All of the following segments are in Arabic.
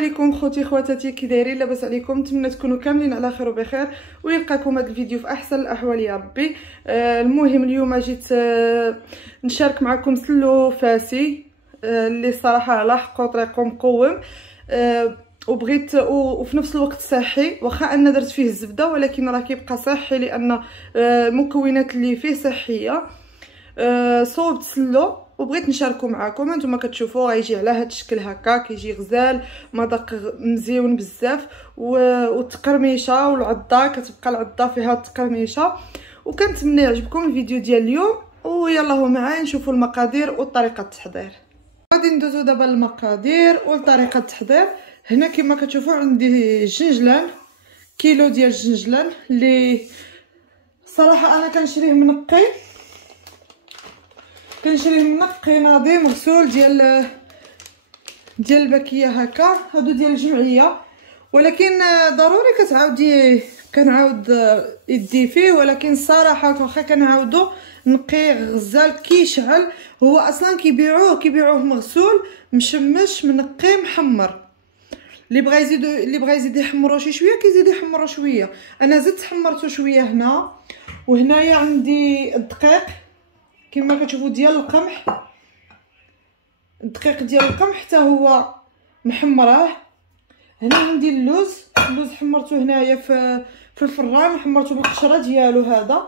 عليكم خوتي خواتاتي، كي دايرين؟ لاباس عليكم؟ نتمنى تكونوا كاملين على خير وبخير ويلقاكم هذا الفيديو في احسن الاحوال يا ربي. المهم اليوم جيت نشارك معكم سلو فاسي اللي صراحه على حق طريقه مقوم، وبغيت وفي نفس الوقت صحي، واخا انا درت فيه الزبده ولكن راه كيبقى صحي لان المكونات اللي فيه صحيه. صوبت سلو وبغيت نشاركو معكم. هانتوما كتشوفوا غيجي على هذا الشكل هكا، كيجي غزال مذاق مزيون بزاف والتقرميشه والعضه كتبقى العضه فيها التقرميشه. وكنتمنى يعجبكم الفيديو ديال اليوم، ويلا هو معايا نشوفوا المقادير وطريقه التحضير. غادي ندوزو دابا للمقادير وطريقه التحضير. هنا كما كتشوفوا عندي الجنجلان، كيلو ديال الجنجلان اللي صراحه انا كنشريه منقي، كنشريه منقي ناضي مغسول ديال الباكيه هكا. هادو ديال الجمعيه، ولكن ضروري كنعاود يدي فيه، ولكن الصراحه واخا كنعاودو نقي غزال كيشعل. هو اصلا كيبيعوه مغسول مشمش منقي محمر. اللي بغا يزيد يحمرو شي شويه كيزيد يحمرو شويه. انا زدت حمرته شويه هنا. وهنايا عندي الدقيق كما كتشوفوا ديال القمح، الدقيق ديال القمح حتى هو محمراه. هنا عندي اللوز حمرته هنايا في الفران، حمرته بالقشره ديالو هذا.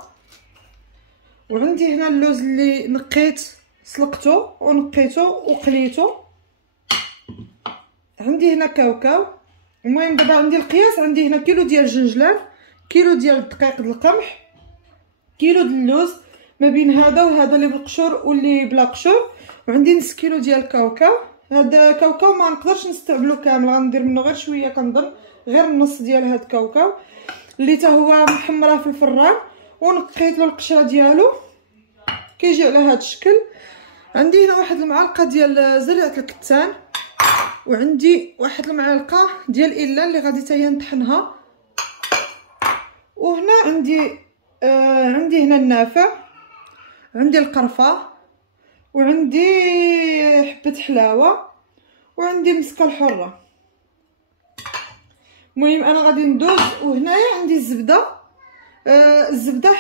وعندي هنا اللوز اللي نقيت سلقته ونقيته وقليته. عندي هنا كاوكاو. المهم دابا عندي القياس، عندي هنا كيلو ديال الجنجلان، كيلو ديال الدقيق ديال القمح، كيلو ديال اللوز ما بين هذا وهذا اللي بالقشور واللي بلا قشور. وعندي نص كيلو ديال الكاوكاو. هذا الكاوكاو ما نقدرش نستعملو كامل، غندير منه غير شويه، كنظن غير النص ديال هذا الكاوكاو اللي حتى هو محمره في الفران ونقيت له القشره ديالو كيجي على هذا الشكل. عندي هنا واحد المعلقه ديال زرعه الكتان، وعندي واحد المعلقه ديال الا اللي غادي حتى هي نطحنها. وهنا عندي هنا النافع، عندي القرفه، وعندي حبه حلاوه، وعندي مسكه الحره. المهم انا غادي ندوز. وهنايا عندي الزبده، الزبده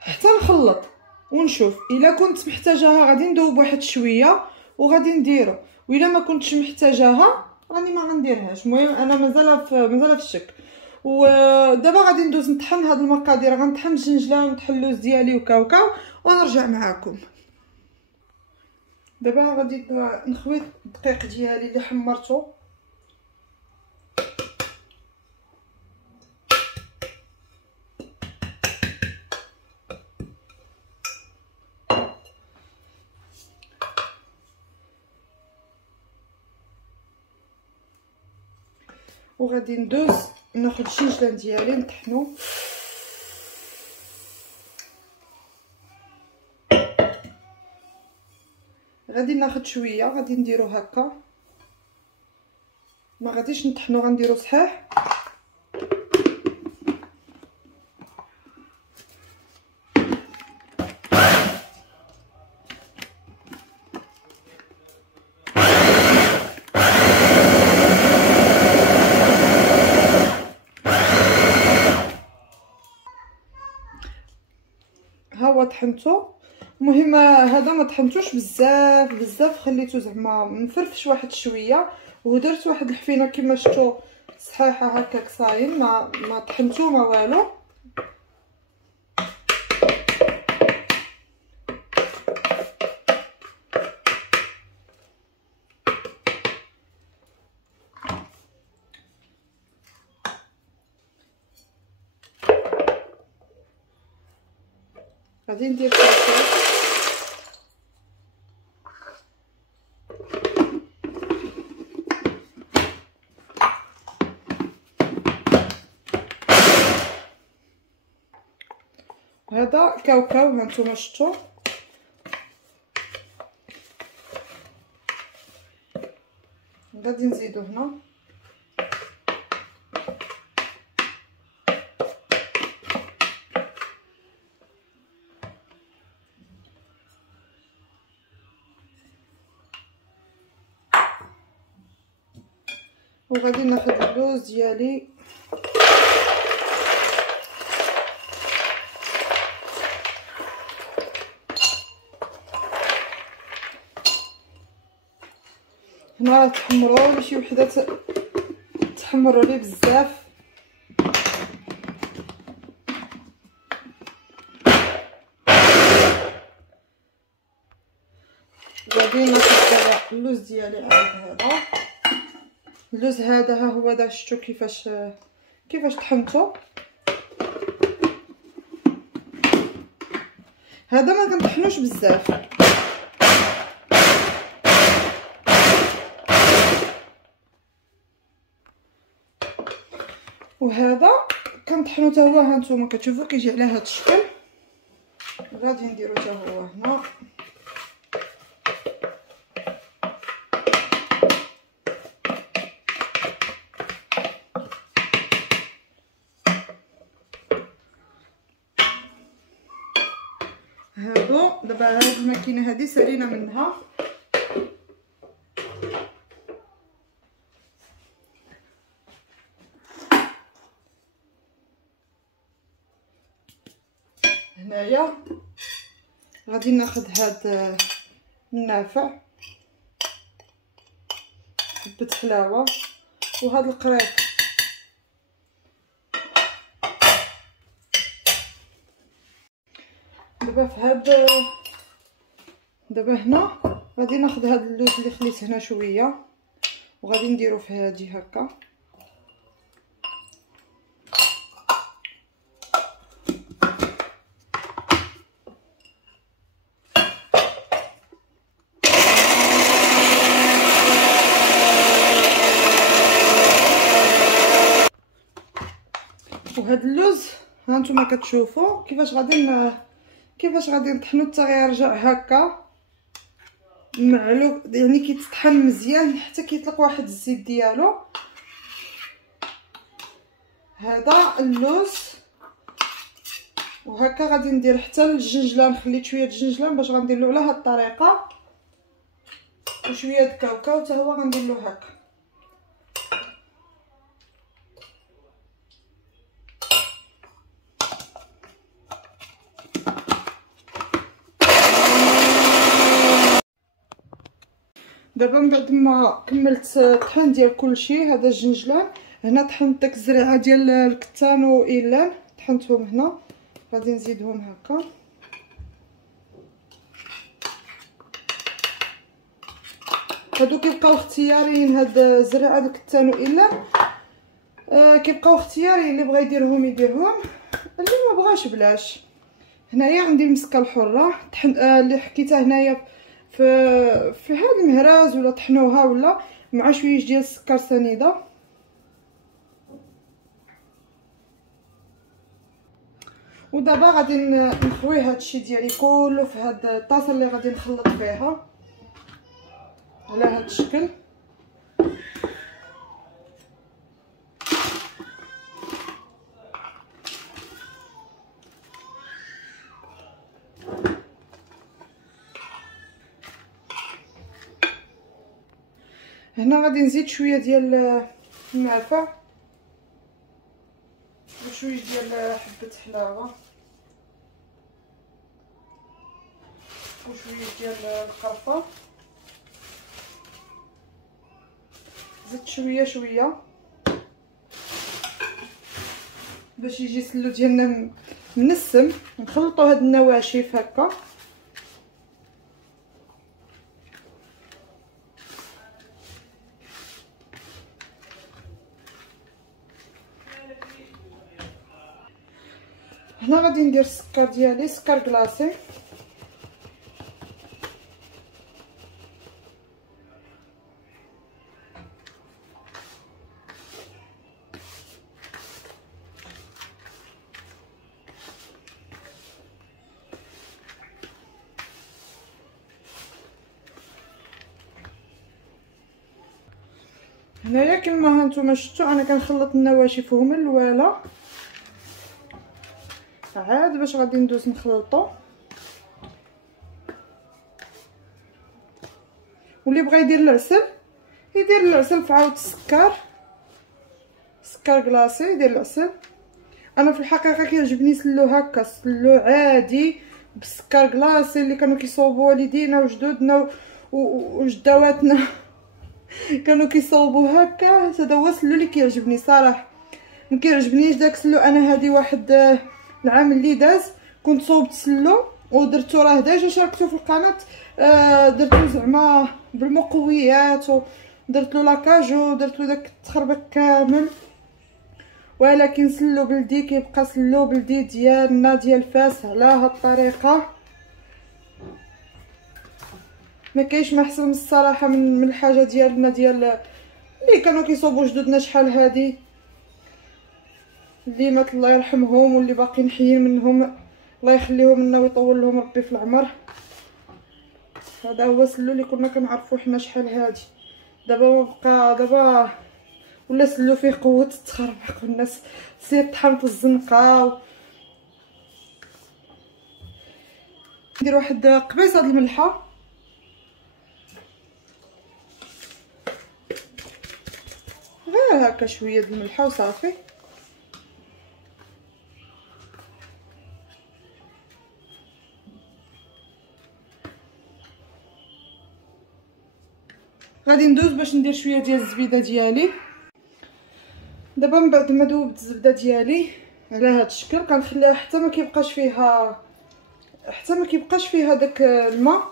حتى نخلط ونشوف. الا كنت محتاجاها غادي ندوب واحد شويه وغادي نديرو، والا ما كنتش محتاجاها راني ما غنديرهاش. المهم انا مازال في الشك. ودابا غادي ندوز نطحن هاد المقادير. غنطحن الجنجله ونطحن اللوز ديالي وكاوكاو ونرجع معاكم. دابا غادي نخوي الدقيق ديالي اللي حمرته. وغادي ندوز ناخذ الجنجلان ديالي نطحنو. غادي ناخذ شويه، غادي نديرو هكا، ما غاديش نطحنو، غنديرو صحيح. ها هو طحنتو. المهم هذا ما طحنتوش بزاف، خليته زعما مفرفش واحد شويه، ودرت واحد الحفينه كما شفتوا صحيحه هكاك صاين، ما طحنتو ما والو. غادي ندير فلفل، هذا كاوكاو هانتوما شفتوا. غادي نزيدو هنا وغادي ناخذ اللوز ديالي هنا. تحمروا لي شي وحده تحمروا لي بزاف. غادي ناخذ دابا اللوز ديالي عاد. هذا اللوز هذا ها هو دابا شفتوا كيفاش طحنته. هذا ما كنطحنوش بزاف، وهذا كنطحنو حتى هو. ها نتوما كتشوفوا كيجي على هذا الشكل. غادي نديرو حتى هو هنا. هادو دابا هاد الماكينه هادي سالينا منها. هنايا غادي ناخذ هاد النافع، حبه حلاوه، وهاد القريط. دابا هنا غادي ناخذ هاد اللوز اللي خليت هنا شويه، وغادي نديرو في هادي هكا. وهاد اللوز ها نتوما كتشوفوا كيفاش غادي نطحنو حتى غيرجع هكا معلوق، يعني كيتطحن مزيان حتى كيطلق واحد الزيت ديالو. هذا اللوز. وهكا غادي ندير حتى الجنجلان. خليت شويه الجنجلان باش غندير له على هاد الطريقه، وشويه د كاوكاو حتى هو غندير له هكا. دابا من بعد ما كملت الطحن ديال كلشي، هذا الجنجلان هنا طحنت داك الزريعه ديال الكتان وايلان طحنتهم هنا. غادي نزيدهم هكا. هادو كيبقاو اختياريين، هاد الزريعه ديال الكتان وايلان كيبقاو اختياريين، اللي بغى يديرهم يديرهم، اللي ما بغاش بلاش. هنايا عندي المسكه الحره اللي حكيتها هنايا في هذا المهراز، ولا طحنوها ولا مع شويه ديال السكر سنيده. ودابا غادي نخوي هادشي ديالي كله في هاد الطاسه اللي غادي نخلط فيها على هاد الشكل. هنا غادي نزيد شويه ديال النافع، وشويه ديال حبه حلاوه، وشويه ديال القرفه. زدت شويه باش يجي السلو ديالنا منسم. نخلطوا هاد النواشف هكا. هنا غادي ندير السكر ديالي، سكر كلاصي. هنايا كما هانتوما شفتوا انا كنخلط النواشف هما الاولى، عاد باش غادي ندوز نخلطو. واللي بغى يدير العسل يدير العسل في عود السكر، سكر كلاصي ديال العسل. انا في الحقيقه كيعجبني سلو هكا، سلو عادي بالسكر كلاصي اللي كانوا كيصوبوا والدينا وجدودنا وجداواتنا كانوا كيصوبوا هكا. هذا هو سلو اللي كيعجبني صراحه. ما كيعجبنيش داك سلو. انا هذه واحد العام اللي داز كنت صوبت سلو ودرتو، راه ديجا شاركتو في القناه، درتو زعما بالمقويات ودرت له لاكاجو ودرت له داك التخربيق كامل، ولكن سلو بلدي كيبقى سلو بلدي ديالنا ديال فاس على هاد الطريقه. ما كاينش ما احسن الصراحه من الحاجه ديالنا ديال اللي كانوا كيصوبوا جدودنا شحال هادي، اللي مات الله يرحمهم واللي باقيين حيين منهم الله يخليهم لنا ويطول لهم ربي في العمر. هذا هو سلو اللي كنا كنعرفوا حنا شحال هادي. دابا ما بقى، دابا ولا سلو فيه قوه التخربيق والناس تصير طحن في الزنقه. ندير واحد قبيصه د الملحه، غير هكا شويه د الملحه وصافي. غادي ندوز باش ندير شويه ديال الزبيده ديالي. دابا من بعد ما ذوبت الزبده ديالي على هذا الشكل كنخليها حتى ما كيبقاش فيها داك الماء.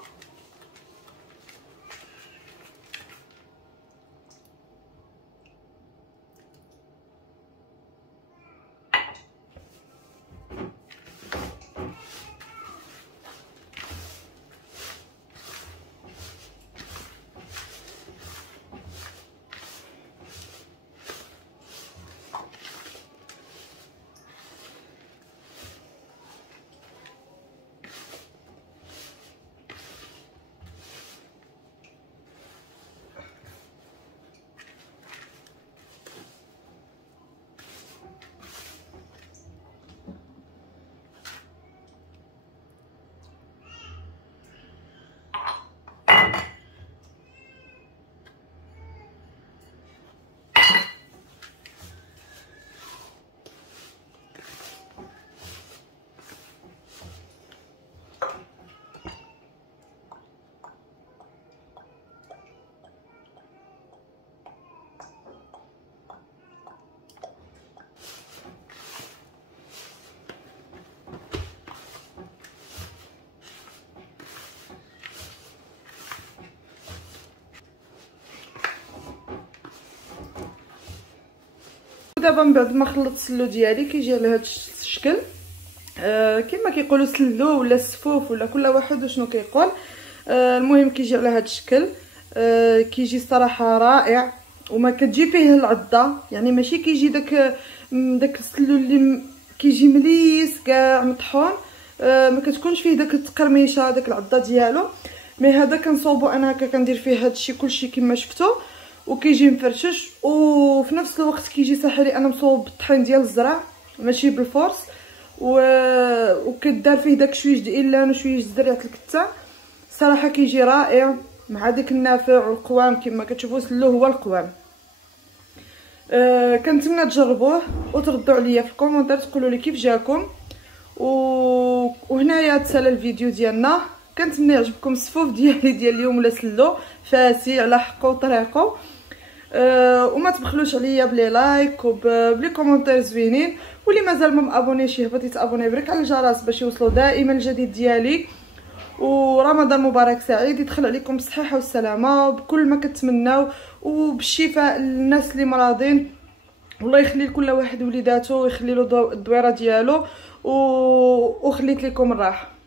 دابا من بعد ما خلطت السلو ديالي كيجي على هذا الشكل، كما كيقولوا سلو ولا السفوف ولا كل واحد وشنو كيقول. المهم كيجي على هذا الشكل، كيجي صراحه رائع وما كتجي فيه العضه، يعني ماشي كيجي داك السلو اللي كيجي مليس كاع مطحون، ما كتكونش فيه داك التقرميشه داك العضه ديالو. مي هذا كنصوبو انا هكا كندير فيه هادشي كلشي كما شفتو، وكيجي مفرشش وفي نفس الوقت كيجي صحي لي انا مصوب بالطحين ديال الزرع ماشي بالفورس، وكدار فيه داك شويه ديال اللان وشويه زريعه الكتان. صراحه كيجي رائع مع ديك النافع والقوام كما كتشوفوا سلو هو القوام. كنتمنى تجربوه وتردوا عليا في الكومونتير تقولوا لي كيف جاكم. وهنايا تسالى الفيديو ديالنا. كنتمنى يعجبكم الصفوف ديالي ديال اليوم ولا سلو فاسي على حقه وطريقه. وما تبخلوش عليا بلي لايك وبلي كومونتير زوينين، واللي مازال ما مابونيش يهبط يتابوني برك على الجرس باش يوصلوا دائما الجديد ديالي. ورمضان مبارك سعيد، يدخل عليكم بالصحه والسلامه وبكل ما كتمناو وبالشفاء للناس اللي مرضين، والله يخلي لكل واحد وليداتو ويخلي له الدويره ديالو وخليت لكم الراحه.